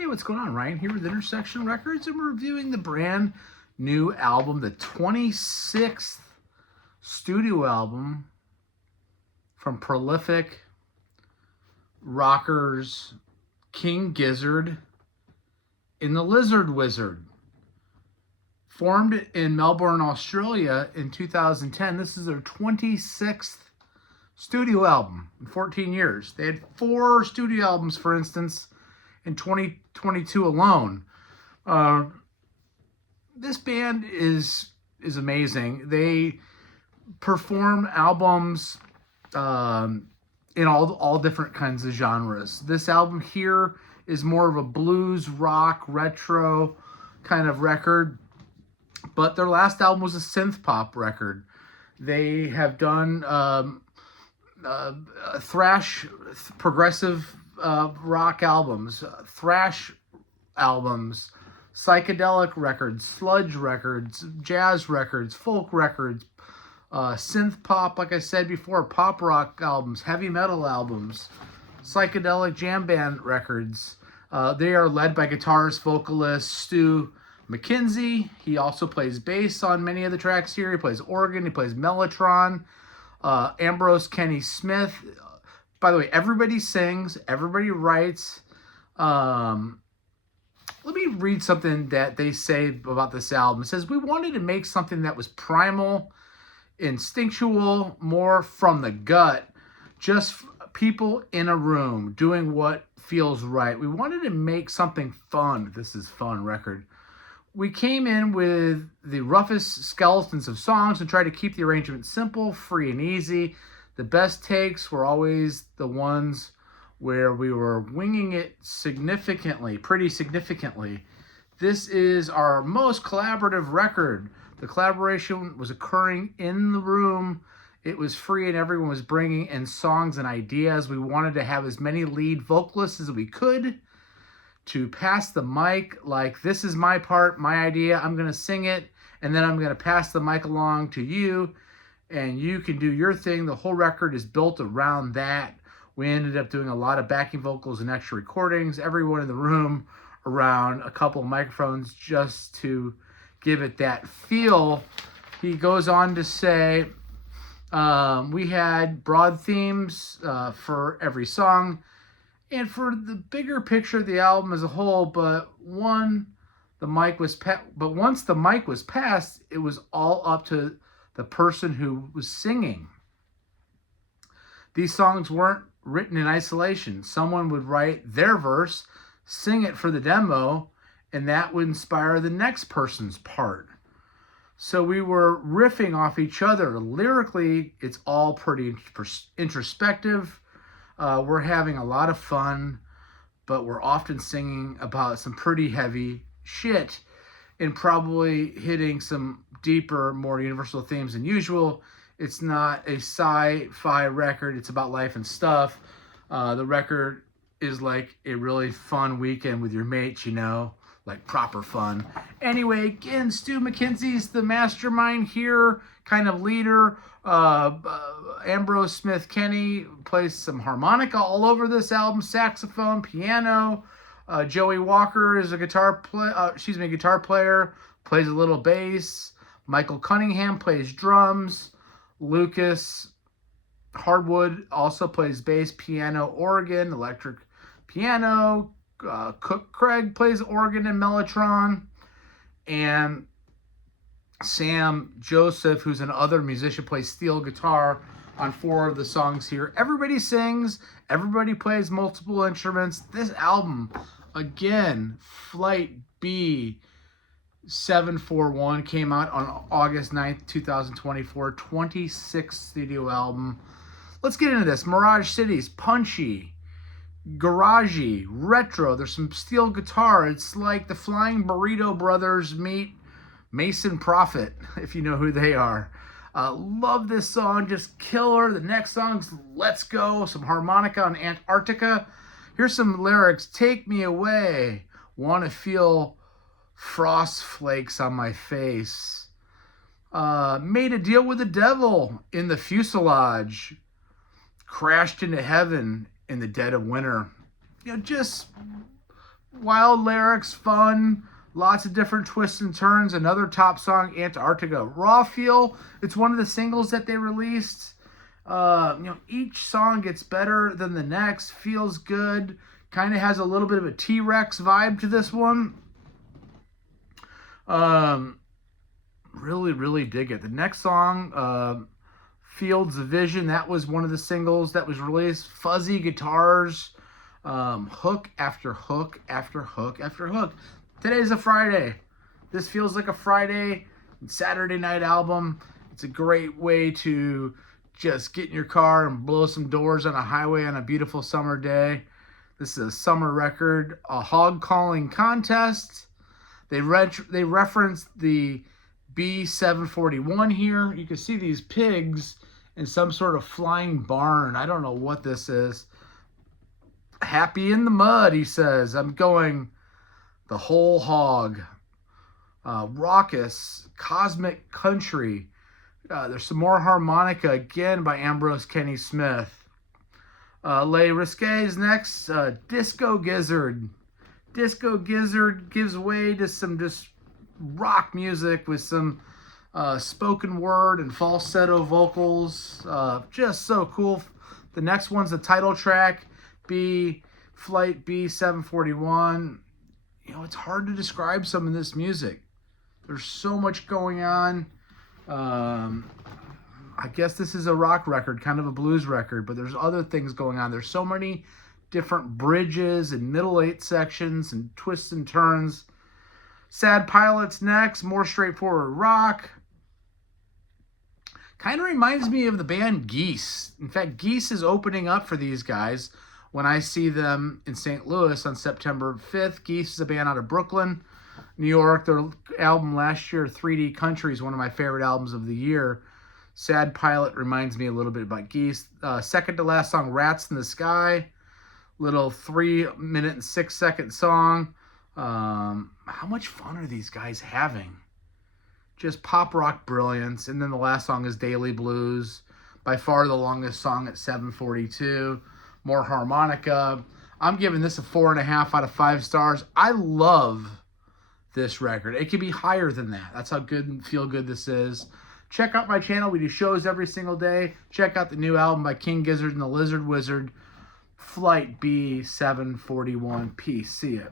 Hey, what's going on? Ryan here with Intersection Records, and we're reviewing the brand new album, the 26th studio album from prolific rockers King Gizzard and the Lizard Wizard. Formed in Melbourne, Australia in 2010, this is their 26th studio album in 14 years. They had 4 studio albums, for instance, in 2022 alone. This band is amazing. They perform albums in all different kinds of genres. This album here is more of a blues, rock, retro kind of record, but their last album was a synth pop record. They have done thrash, progressive rock albums, thrash albums, psychedelic records, sludge records, jazz records, folk records, synth pop, like I said before, pop rock albums, heavy metal albums, psychedelic jam band records. They are led by guitarist, vocalist Stu McKenzie. He also plays bass on many of the tracks here. He plays organ, he plays mellotron. Ambrose Kenny Smith. By the way, everybody sings, everybody writes. Let me read something that they say about this album. It says, "We wanted to make something that was primal, instinctual, more from the gut, just people in a room doing what feels right. We wanted to make something fun." This is fun record. "We came in with the roughest skeletons of songs and tried to keep the arrangement simple, free, and easy. The best takes were always the ones where we were winging it pretty significantly. This is our most collaborative record. The collaboration was occurring in the room. It was free and everyone was bringing in songs and ideas. We wanted to have as many lead vocalists as we could to pass the mic, like, this is my part, my idea, I'm going to sing it, and then I'm going to pass the mic along to you, and you can do your thing." The whole record is built around that. We ended up doing a lot of backing vocals and extra recordings, everyone in the room around a couple of microphones just to give it that feel. He goes on to say, we had broad themes for every song and for the bigger picture of the album as a whole, but once the mic was passed, it was all up to the person who was singing. These songs weren't written in isolation. Someone would write their verse, sing it for the demo, and that would inspire the next person's part. So we were riffing off each other. Lyrically, it's all pretty introspective. We're having a lot of fun, but we're often singing about some pretty heavy shit and probably hitting some deeper, more universal themes than usual. It's not a sci-fi record. It's about life and stuff. The record is like a really fun weekend with your mates, like proper fun. Anyway, again, Stu McKenzie's the mastermind here, kind of leader. Ambrose Smith Kenny plays some harmonica all over this album, saxophone, piano. Joey Walker is a guitar player, plays a little bass. Michael Cunningham plays drums. Lucas Hardwood also plays bass, piano, organ, electric piano. Cook Craig plays organ and mellotron. And Sam Joseph, who's another musician, plays steel guitar on 4 of the songs here. Everybody sings. Everybody plays multiple instruments. This album, again, Flight B741, came out on August 9th, 2024. 26th studio album. Let's get into this. Mirage City's punchy, garagey, retro. There's some steel guitar. It's like the Flying Burrito Brothers meet Mason Prophet, if you know who they are. Love this song, just killer. The next song's Let's Go, some harmonica on Antarctica. Here's some lyrics. "Take me away, want to feel frost flakes on my face. Made a deal with the devil in the fuselage. Crashed into heaven in the dead of winter." Just Wild lyrics, fun, lots of different twists and turns. Another top song, Antarctica. Raw feel. It's one of the singles that they released. Each song gets better than the next. Feels good. Kind of has a little bit of a T-Rex vibe to this one. Really, really dig it. The next song, Fields of Vision, that was one of the singles that was released. Fuzzy guitars, hook after hook after hook after hook. Today's a Friday. This feels like a Friday and Saturday night album. It's a great way to just get in your car and blow some doors on a highway on a beautiful summer day. This is a summer record, a hog calling contest. They referenced the b741 here. You can see these pigs in some sort of flying barn. I don't know what this is. Happy in the mud, he says. I'm going the whole hog. Raucous, cosmic country. There's some more harmonica, again by Ambrose Kenny Smith. Les Risques is next. Disco Gizzard. Disco Gizzard gives way to some just rock music with some spoken word and falsetto vocals. Just so cool. The next one's the title track, Flight B741. It's hard to describe some of this music. There's so much going on. I guess this is a rock record, kind of a blues record, but there's other things going on. There's so many different bridges and middle eight sections and twists and turns. Sad Pilots next, more straightforward rock. Kind of reminds me of the band Geese. In fact, Geese is opening up for these guys when I see them in St. Louis on September 5th. Geese is a band out of Brooklyn, New York. Their album last year, 3D Country, is one of my favorite albums of the year. Sad Pilot reminds me a little bit about Geese. Second to last song, Rats in the Sky. Little 3-minute and 6-second song. How much fun are these guys having? Just pop rock brilliance. And then the last song is Daily Blues. By far the longest song at 7:42. More harmonica. I'm giving this a 4.5 out of 5 stars. I love this record. It could be higher than that. That's how good and feel good this is. Check out my channel. We do shows every single day. Check out the new album by King Gizzard and the Lizard Wizard, Flight B741. Peace. See ya.